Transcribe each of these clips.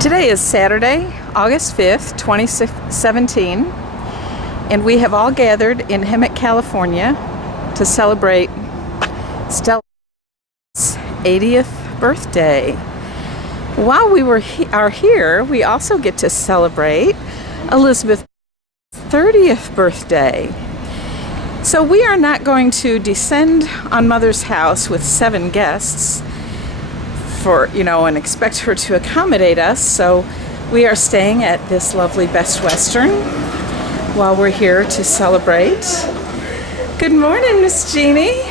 Today is Saturday, August 5th, 2017, and we have all gathered in Hemet, California to celebrate Stella's 80th birthday. While we are here, we also get to celebrate Elizabeth's 30th birthday. So we are not going to descend on Mother's house with 7 guests and expect her to accommodate us. So we are staying at this lovely Best Western while we're here to celebrate. Good morning, Miss Jeannie.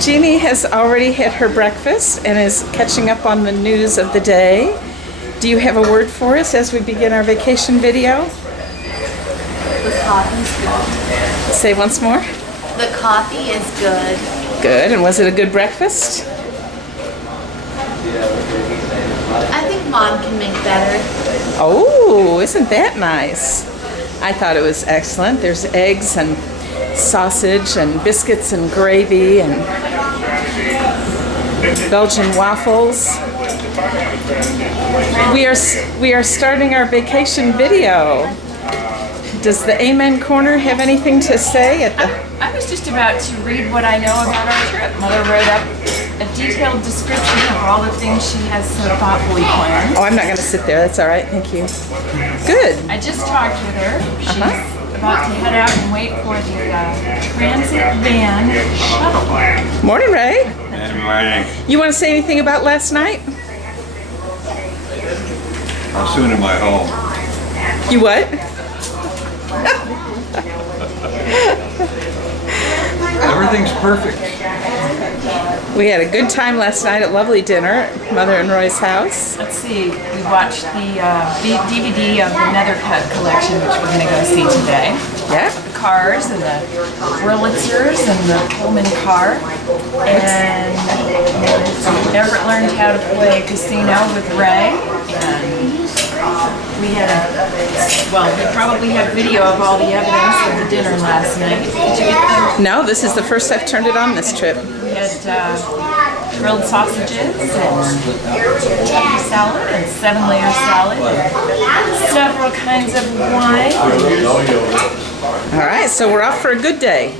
Jeannie has already had her breakfast and is catching up on the news of the day. Do you have a word for us as we begin our vacation video? The coffee's good. Say once more. The coffee is good. Good. And was it a good breakfast? I think Mom can make better. Oh, isn't that nice? I thought it was excellent. There's eggs and sausage and biscuits and gravy and Belgian waffles. We are starting our vacation video. Does the Amen Corner have anything to say at the... I was just about to read what I know about our trip. Mother wrote up a detailed description of all the things she has so thoughtfully planned. Oh, I'm not going to sit there. That's all right. Thank you. Good. I just talked with her. She's about to head out and wait for the transit van shuttle. Morning, Ray. Good morning. You want to say anything about last night? How soon am I home? You what? Everything's perfect. We had a good time last night at lovely dinner at Mother and Roy's house. Let's see. We watched the DVD of the Nethercutt collection, which we're going to go see today. Yeah. The cars and the Wurlitzers and the Pullman car. And Everett learned how to play casino with Ray. And we probably have video of all the evidence of the dinner last night. Did you get them? No, this is the first I've turned it on this trip. We had grilled sausages and turkey salad and 7-layer salad and several kinds of wine. All right, so we're off for a good day.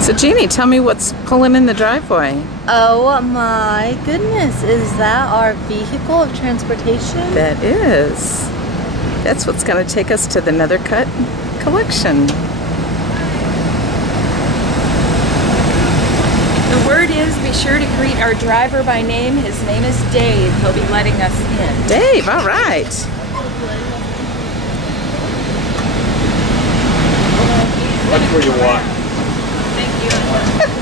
So Jeannie, tell me what's pulling in the driveway. Oh my goodness, is that our vehicle of transportation? That is. That's what's going to take us to the Nethercutt collection. The word is, be sure to greet our driver by name. His name is Dave. He'll be letting us in. Dave, all right. That's where you want. Thank you.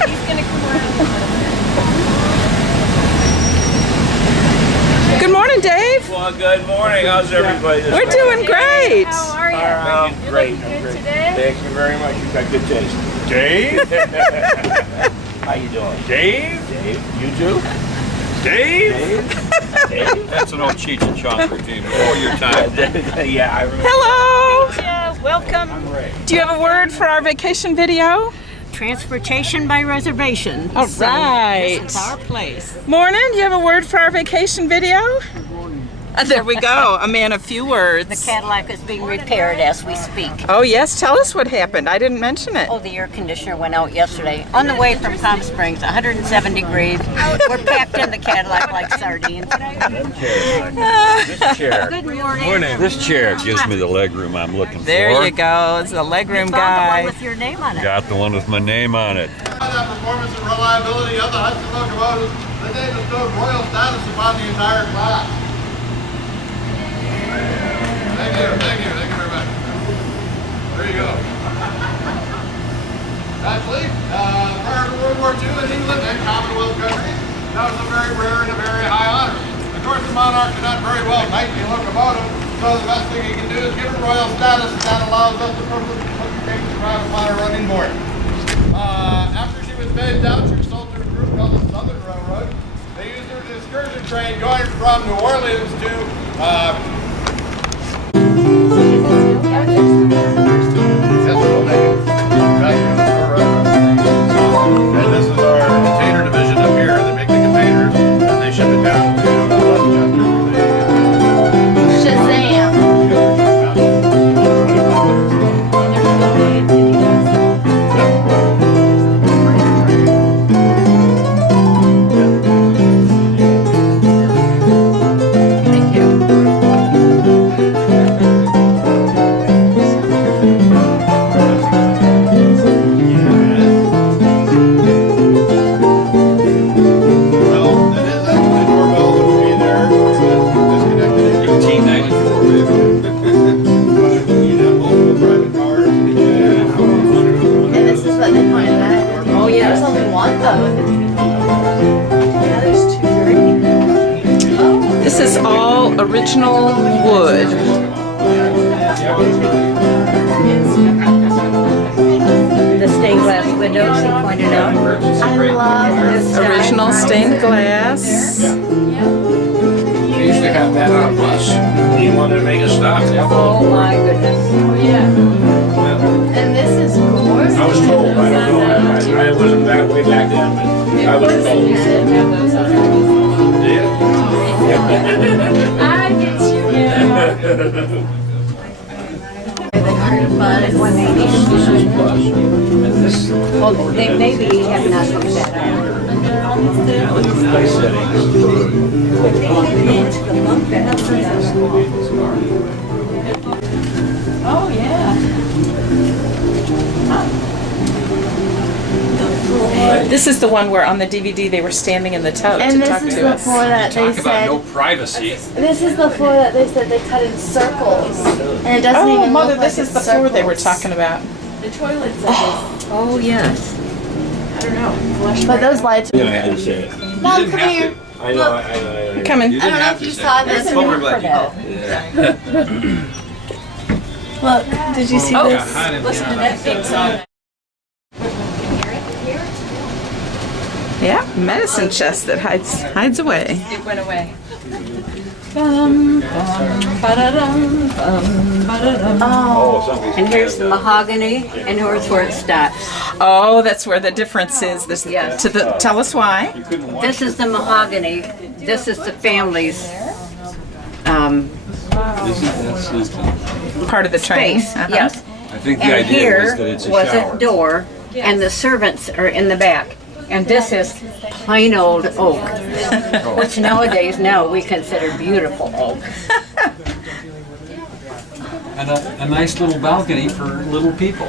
He's going to come around. Good morning, Dave. Well, good morning. How's everybody this We're morning? doing great. How are you? I'm great. Looking I'm good great. today? Thank you very much. You've got good taste. Dave? How you doing? Dave? Dave? You too? Dave? Dave? That's an old Cheech and Chong routine before your time. Yeah, I remember. Hello. Yeah, welcome. I'm Ray. Do you have a word for our vacation video? Transportation by reservation. All right. This is our place. Morning, you have a word for our vacation video? There we go. A man of few words. The Cadillac is being repaired as we speak. Oh yes, tell us what happened. I didn't mention it. Oh, the air conditioner went out yesterday. On the way from Palm Springs, 107 degrees. We're packed in the Cadillac like sardines. This chair. Good morning. This chair gives me the leg room I'm looking for. There you go. It's a legroom Found the guy. one with your name on it. Got the one with my name on it. The performance and reliability of the Hudson locomotives, the day bestowed royal status upon the entire class. Thank you very much. There you go. Actually, prior to World War II in England and Commonwealth countries, that was a very rare and a very high honor. Of course, the monarch cannot very well knight the locomotive, so the best thing he can do is give it royal status, and that allows us to put your name to drive upon a running board. After she was made down, she was sold to a group called the Southern Railroad. They used her as an excursion train going from New Orleans to original wood. The stained glass windows he pointed out. I love Original stained glass. They used to have that on a bus. You wanted to make a stop. Oh my goodness. And this is gorgeous. I was told, I don't know, I wasn't that way back then, but I was told. I get you. Oh, they maybe have not looked that up. Oh, yeah. This is the one where on the DVD they were standing in the tub And to this talk is to the us. floor that they Talk about no said. privacy. This is the floor that they said they cut in circles, and it doesn't Oh, even Mother, look like this is it's the floor they were circles. talking about. The toilets, Oh yes. I don't know. Flush But those lights. Yeah, I had to say it. Mom, come here. I know, I know. Coming. I don't know if you saw this. Look, did you see this? Listen to that theme song. Yeah, medicine chest that hides away. It went away. Bum, bum, ba-da-dum, bum, ba-da-dum. Oh, And here's the mahogany, and here's where it stops. Oh, that's where the difference is. This, Yes. tell us why. This is the mahogany. This is the family's Part of the train. space. Uh-huh. Yes. I think the And idea here was that it's a was shower. a door, and the servants are in the back. And this is plain old oak, which nowadays we consider beautiful oak. And a nice little balcony for little people.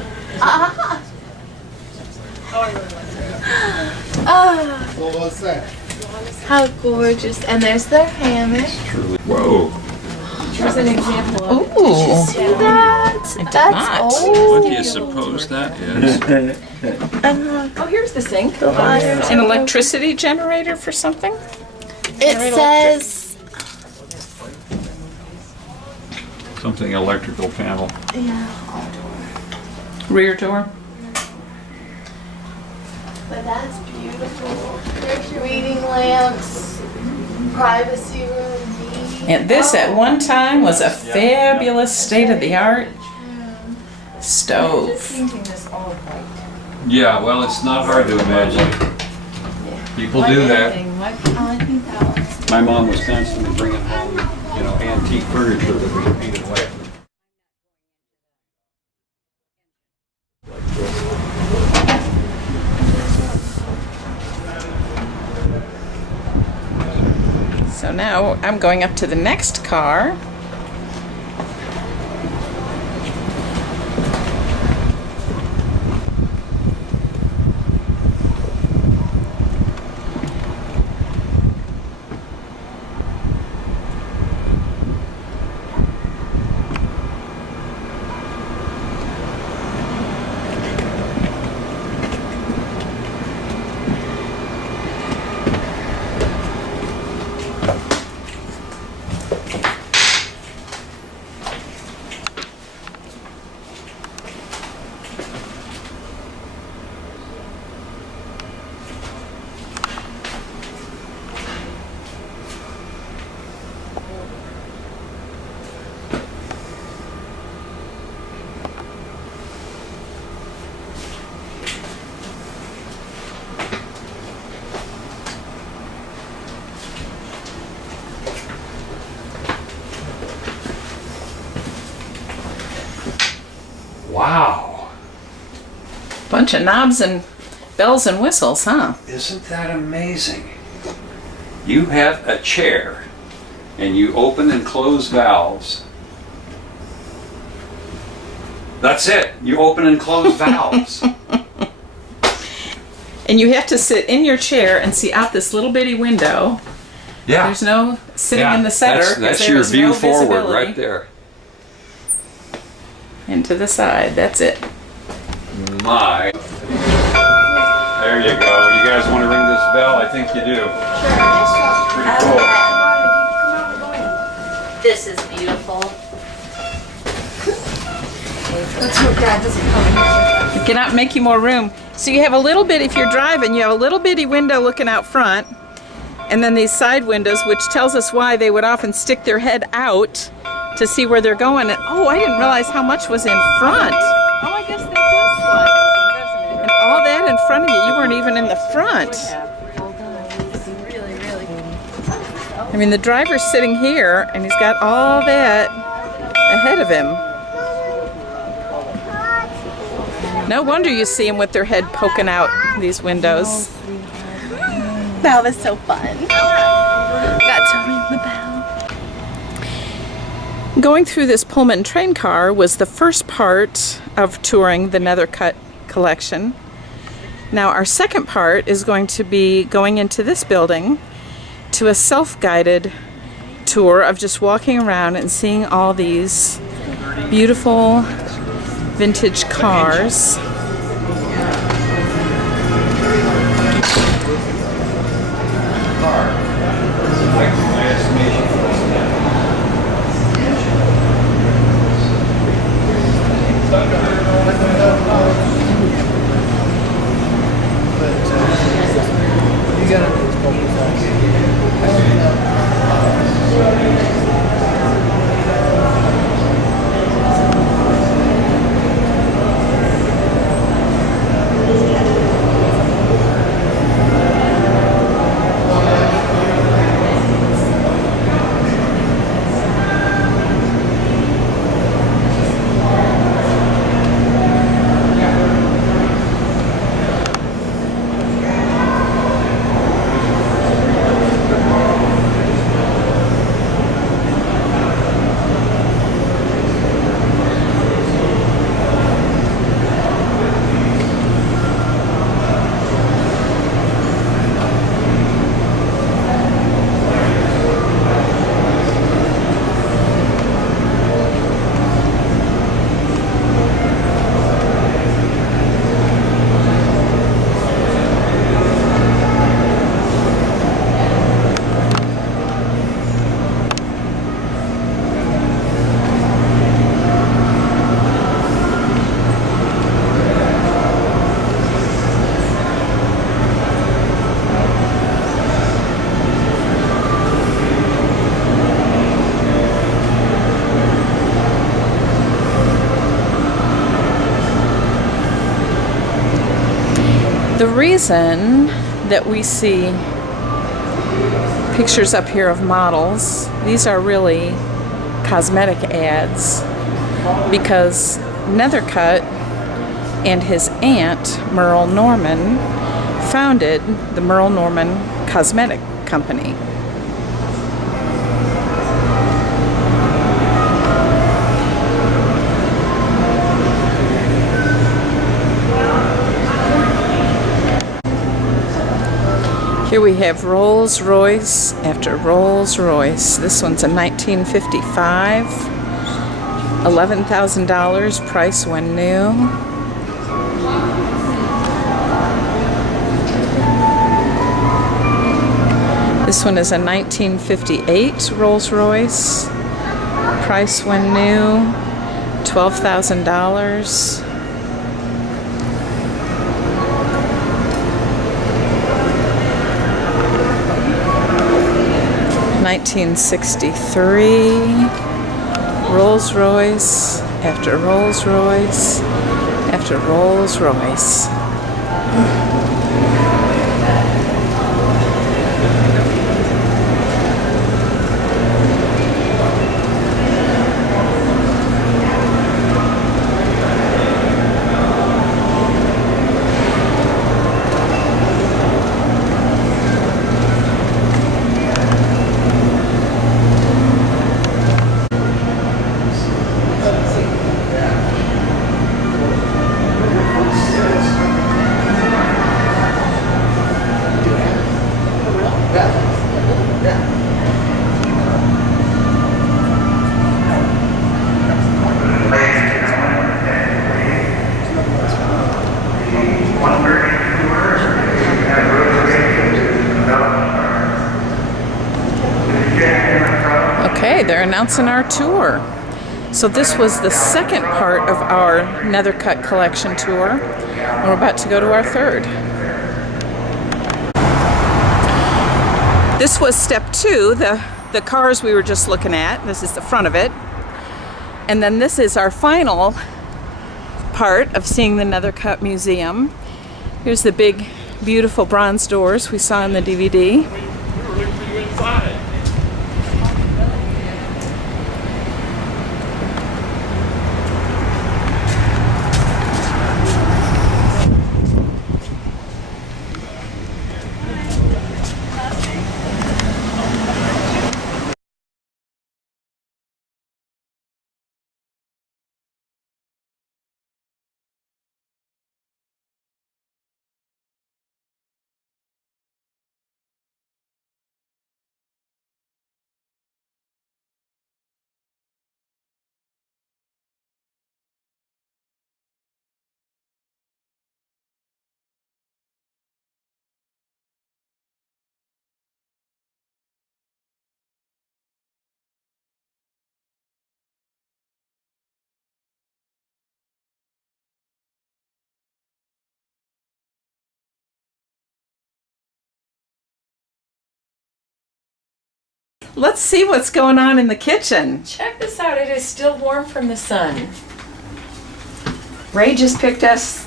What was that? how gorgeous! And there's their hammock. Whoa. Here's an example of Ooh. See that? not. That's What old. do you suppose that is? And look, Oh, here's the sink. the wires. An electricity generator for something? It says, Something electrical panel. Rear door? but that's beautiful. There's reading lamps, privacy room. And this at one time was a fabulous state-of-the-art stove. Painting this all white. Yeah, well, it's not hard to imagine. People do that. Like I think that was. My mom was constantly bringing home, antique furniture that we painted white. So now I'm going up to the next car. Wow. Bunch of knobs and bells and whistles, huh? Isn't that amazing? You have a chair and you open and close valves. That's it. You open and close valves. And you have to sit in your chair and see out this little bitty window. Yeah. There's no sitting Yeah, in the center. 'cause That's there your is view no forward visibility. right there. And to the side, that's it. My. There you go. You guys want to ring this bell? I think you do. Pretty cool. This is beautiful. Let's hope Dad doesn't come in here. Get out and make you more room. So you have a little bit, if you're driving, you have a little bitty window looking out front, and then these side windows, which tells us why they would often stick their head out to see where they're going. And, oh, I didn't realize how much was in front. Oh, I guess that does slide open, doesn't it? And all that in front of you, you weren't even in the front. Really, really I mean, the driver's sitting here, and he's got all that ahead of him. No wonder you see them with their head poking out these windows. That was so fun. Got to ring the bell. Going through this Pullman train car was the first part of touring the Nethercutt collection. Now our second part is going to be going into this building to a self-guided tour of just walking around and seeing all these beautiful vintage cars. The reason that we see pictures up here of models, these are really cosmetic ads, because Nethercutt and his aunt, Merle Norman, founded the Merle Norman Cosmetic Company. Here we have Rolls Royce after Rolls Royce. This one's a 1955, $11,000 price when new. This one is a 1958 Rolls Royce, price when new, $12,000. 1963 Rolls Royce after Rolls Royce after Rolls Royce. they're announcing our tour. So this was the second part of our Nethercutt collection tour, and we're about to go to our third. This was step 2, the cars we were just looking at. This is the front of it. And then this is our final part of seeing the Nethercutt Museum. Here's the big, beautiful bronze doors we saw in the DVD. Let's see what's going on in the kitchen. Check this out. It is still warm from the sun. Ray just picked us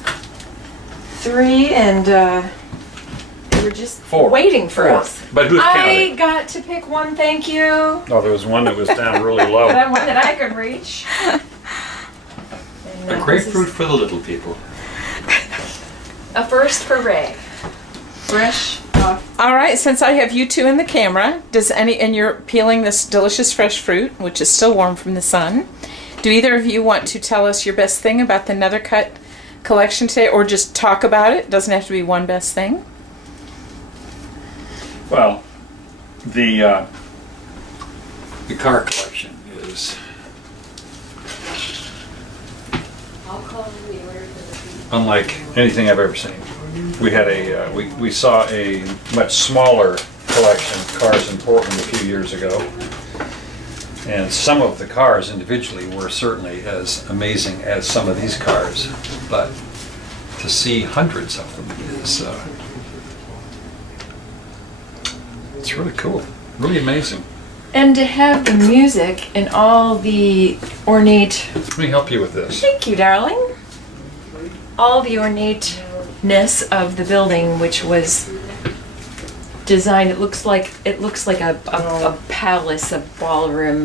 3, and they were just 4. waiting for 4. us. But who's I counting? got to pick one, thank you. Oh, there was one that was down really low. That one that I could reach. A grapefruit for the little people. A first for Ray. Fresh off. All right, since I have you two in the camera, and you're peeling this delicious fresh fruit, which is still warm from the sun, do either of you want to tell us your best thing about the Nethercutt collection today, or just talk about it? Doesn't have to be one best thing. Well, the car collection is unlike anything I've ever seen. We had we saw a much smaller collection of cars in Portland a few years ago, and some of the cars individually were certainly as amazing as some of these cars, but to see hundreds of them is it's really cool, really amazing. And to have the music and all the ornate... Let me help you with this. Thank you, darling. All the ornateness of the building, which was designed, it looks like a palace, a ballroom,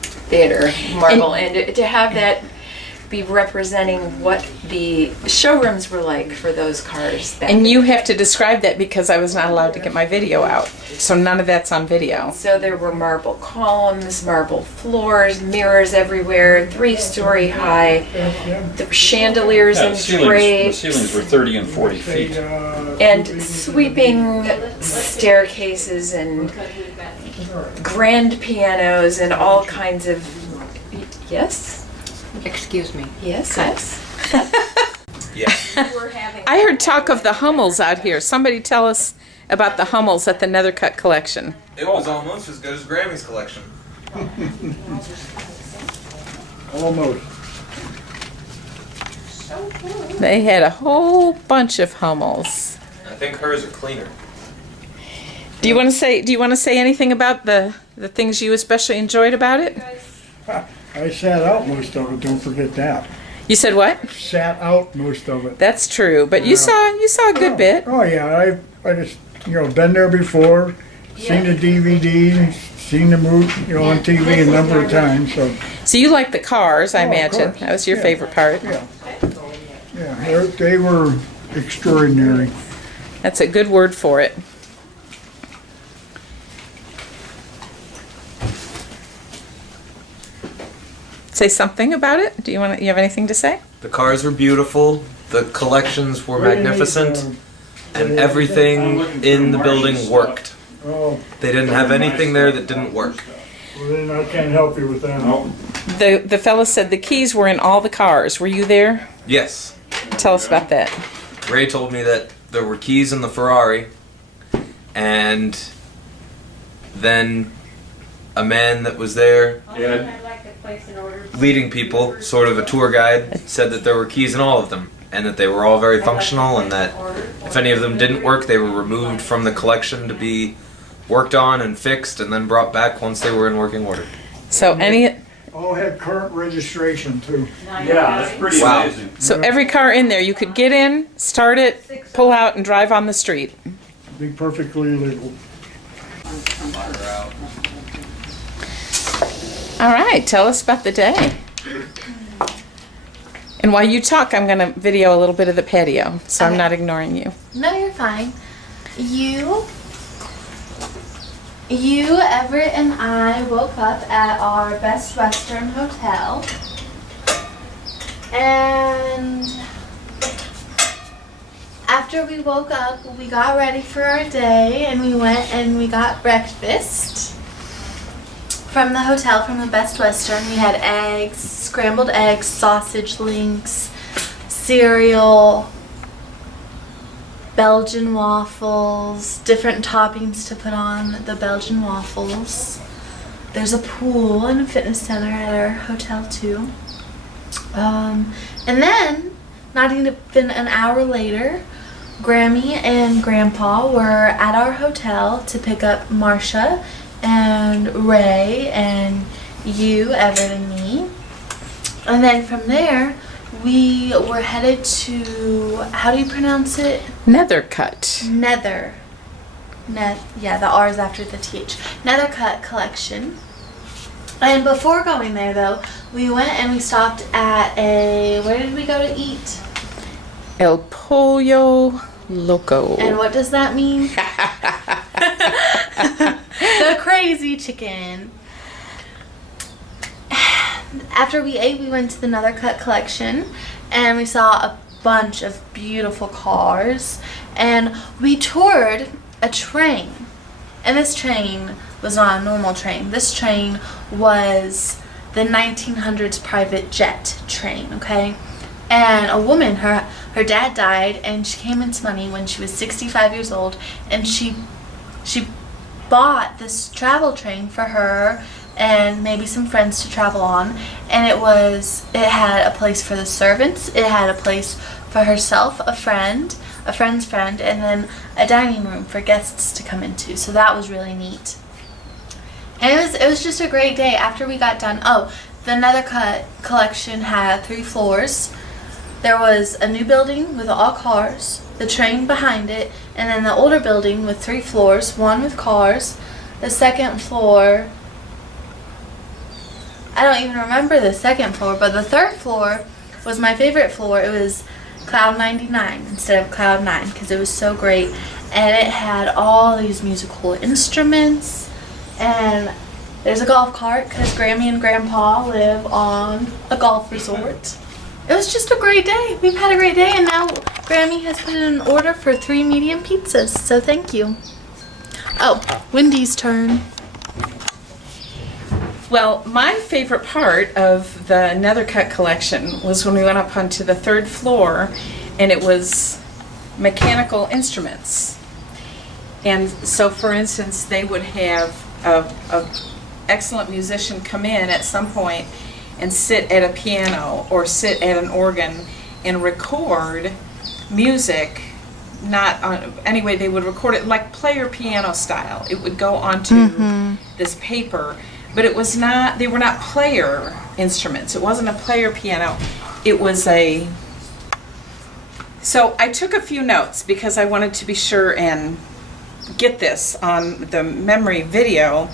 theater, marble, and to have that be representing what the showrooms were like for those cars. And you have to describe that because I was not allowed to get my video out. So none of that's on video. So there were marble columns, marble floors, mirrors everywhere, 3-story high. There were chandeliers and the drapes. ceilings were 30 and 40 feet. And sweeping staircases and grand pianos and all kinds of... Yes? Excuse me. Yes, yes. I heard talk of the Hummels out here. Somebody tell us about the Hummels at the Nethercutt collection. It was almost as good as Grammy's collection. Almost. They had a whole bunch of Hummels. I think hers are cleaner. Do you want to say anything about the things you especially enjoyed about it? I sat out most of it, don't forget that. You said what? Sat out most of it. That's true, but you saw a good bit. Oh yeah, I just, been there before, seen the DVD, seen the movie, on TV a number of times, so. So you like the cars, I Oh, of imagine. course. That was your Yeah. favorite part. Yeah, they were extraordinary. That's a good word for it. Say something about it. You have anything to say? The cars were beautiful, the collections were magnificent, and everything in the building worked. Oh, They didn't have anything there that didn't work. well then I can't help you with that. The fella said the keys were in all the cars. Were you there? Yes. Tell us about that. Ray told me that there were keys in the Ferrari, and then a man that was there leading people, sort of a tour guide, said that there were keys in all of them and that they were all very functional, and that if any of them didn't work, they were removed from the collection to be worked on and fixed and then brought back once they were in working order. So any, All had current registration too. Yeah, that's pretty Wow. amazing. so every car in there, you could get in, start it, pull out, and drive on the street. Be perfectly legal. All right, tell us about the day. And while you talk, I'm going to video a little bit of the patio, so I'm not ignoring you. No, you're fine. You, Everett, and I woke up at our Best Western Hotel. And after we woke up, we got ready for our day and we went and we got breakfast from the hotel, from the Best Western. We had eggs, scrambled eggs, sausage links, cereal, Belgian waffles, different toppings to put on the Belgian waffles. There's a pool and a fitness center at our hotel too. And then, not even an hour later, Grammy and Grandpa were at our hotel to pick up Marcia and Ray and you, Everett, and me. And then from there, we were headed to, how do you pronounce it? Nethercutt. Yeah, the R's after the TH. Nethercutt Collection. And before going there, though, we went and we stopped at a, where did we go to eat? El Pollo Loco. And what does that mean? The crazy chicken. After we ate, we went to the Nethercutt Collection and we saw a bunch of beautiful cars, and we toured a train. And this train was not a normal train. This train was the 1900s private jet train, okay? And a woman, her dad died, and she came into money when she was 65 years old, and she bought this travel train for her and maybe some friends to travel on. And it had a place for the servants, it had a place for herself, a friend's friend, and then a dining room for guests to come into. So that was really neat. And it was just a great day. After we got done, the Nethercutt Collection had 3 floors. There was a new building with all cars, the train behind it, and then the older building with 3 floors, one with cars. The second floor, I don't even remember the second floor, but the third floor was my favorite floor. It was Cloud 99 instead of Cloud 9 because it was so great. And it had all these musical instruments. And there's a golf cart because Grammy and Grandpa live on a golf resort. It was just a great day. We've had a great day, and now Grammy has put in an order for 3 medium pizzas, so thank you. Oh, Wendy's turn. Well, my favorite part of the Nethercutt Collection was when we went up onto the 3rd floor, and it was mechanical instruments. And so, for instance, they would have a excellent musician come in at some point and sit at a piano or sit at an organ and record music. Not on, anyway, they would record it like player piano style. It would go onto this paper, but it was not, they were not player instruments. It wasn't a player piano. It was a, so I took a few notes because I wanted to be sure and get this on the memory video.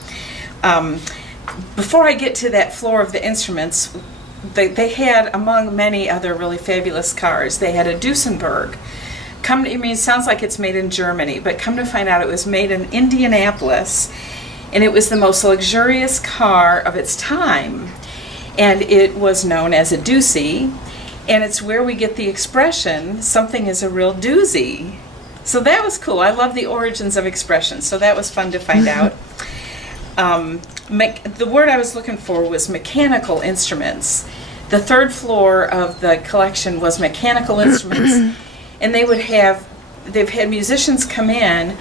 Before I get to that floor of the instruments, they had, among many other really fabulous cars, they had a Duesenberg. It sounds like it's made in Germany, but come to find out it was made in Indianapolis, and it was the most luxurious car of its time. And it was known as a doozy, and it's where we get the expression, something is a real doozy. So that was cool. I love the origins of expressions, so that was fun to find out. The word I was looking for was mechanical instruments. The 3rd floor of the collection was mechanical instruments, and they've had musicians come in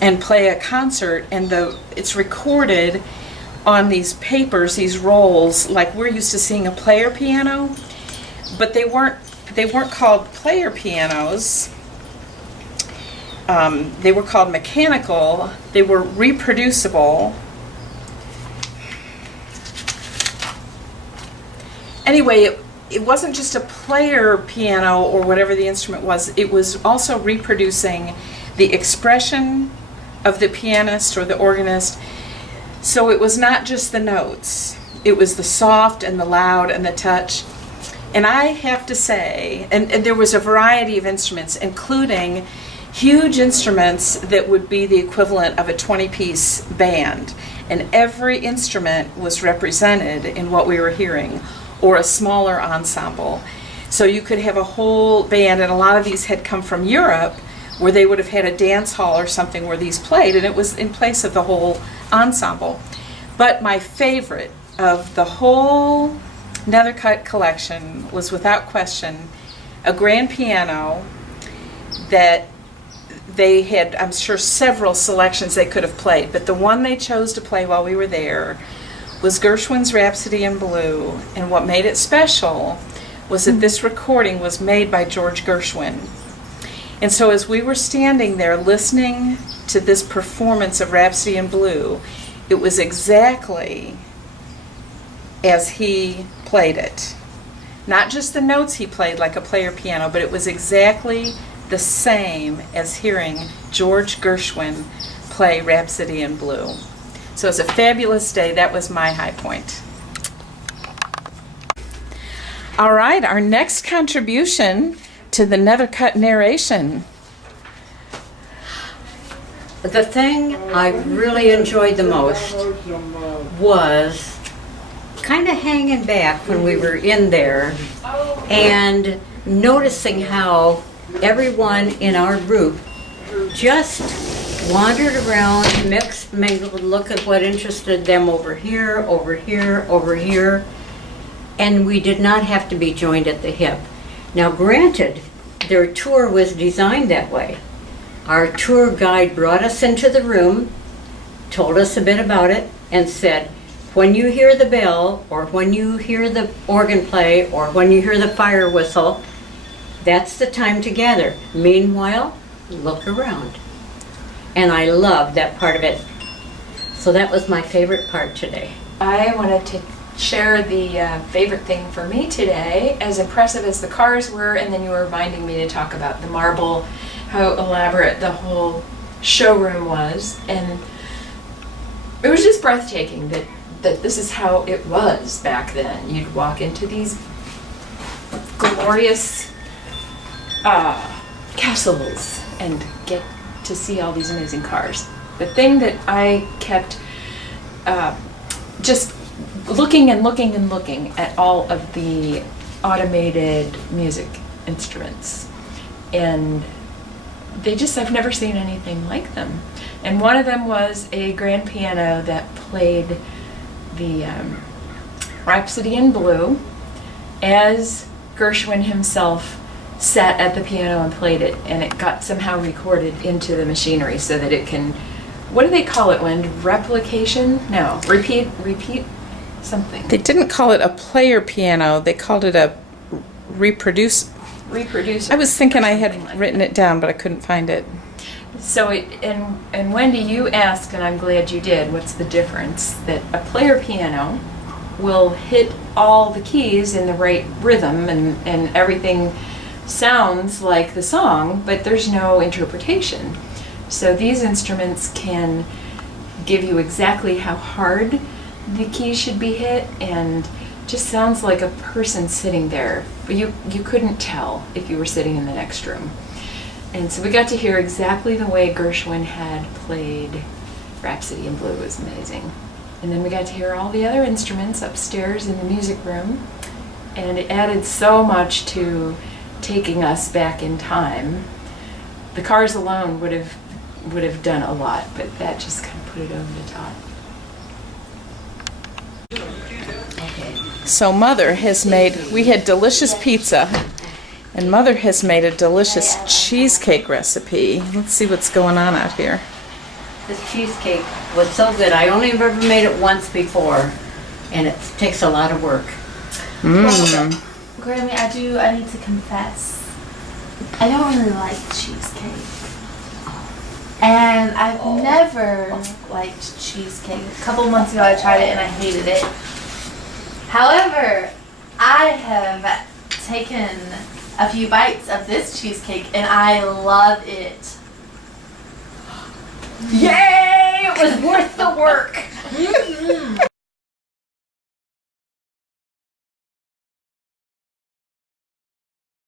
and play a concert, and it's recorded on these papers, these rolls, like we're used to seeing a player piano, but they weren't called player pianos. They were called mechanical. They were reproducible. Anyway, it wasn't just a player piano or whatever the instrument was. It was also reproducing the expression of the pianist or the organist. So it was not just the notes. It was the soft and the loud and the touch. And I have to say, and there was a variety of instruments, including huge instruments that would be the equivalent of a 20-piece band. And every instrument was represented in what we were hearing, or a smaller ensemble. So you could have a whole band, and a lot of these had come from Europe, where they would have had a dance hall or something where these played, and it was in place of the whole ensemble. But my favorite of the whole Nethercutt collection was, without question, a grand piano that they had, I'm sure, several selections they could have played, but the one they chose to play while we were there was Gershwin's Rhapsody in Blue. And what made it special was that this recording was made by George Gershwin. And so as we were standing there listening to this performance of Rhapsody in Blue, it was exactly as he played it. Not just the notes he played like a player piano, but it was exactly the same as hearing George Gershwin play Rhapsody in Blue. So it was a fabulous day. That was my high point. All right, our next contribution to the Nethercutt narration. The thing I really enjoyed the most was kind of hanging back when we were in there and noticing how everyone in our group just wandered around, mixed, mingled, look at what interested them over here, over here, over here, and we did not have to be joined at the hip. Now granted, their tour was designed that way. Our tour guide brought us into the room, told us a bit about it, and said, when you hear the bell, or when you hear the organ play, or when you hear the fire whistle, that's the time to gather. Meanwhile, look around. And I loved that part of it. So that was my favorite part today. I wanted to share the favorite thing for me today, as impressive as the cars were, and then you were reminding me to talk about the marble, how elaborate the whole showroom was, and it was just breathtaking that this is how it was back then. You'd walk into these glorious castles and get to see all these amazing cars. The thing that I kept just looking and looking and looking at all of the automated music instruments, and I've never seen anything like them. And one of them was a grand piano that played the Rhapsody in Blue as Gershwin himself sat at the piano and played it, and it got somehow recorded into the machinery so that it can, what do they call it when replication? No, repeat something. They didn't call it a player piano. They called it a reproducer. I was thinking I had written it down, but I couldn't find it. So and Wendy, you asked, and I'm glad you did, what's the difference? That a player piano will hit all the keys in the right rhythm, and everything sounds like the song, but there's no interpretation. So these instruments can give you exactly how hard the keys should be hit, and just sounds like a person sitting there. But you couldn't tell if you were sitting in the next room. And so we got to hear exactly the way Gershwin had played Rhapsody in Blue. It was amazing. And then we got to hear all the other instruments upstairs in the music room, and it added so much to taking us back in time. The cars alone would have done a lot, but that just kind of put it over the top. So Mother has made, we had delicious pizza, and Mother has made a delicious cheesecake recipe. Let's see what's going on out here. This cheesecake was so good. I only ever made it once before, and it takes a lot of work. Well, Grammy, I need to confess. I don't really like cheesecake. And I've never liked cheesecake. A couple months ago I tried it and I hated it. However, I have taken a few bites of this cheesecake and I love it. Yay! It was worth the work.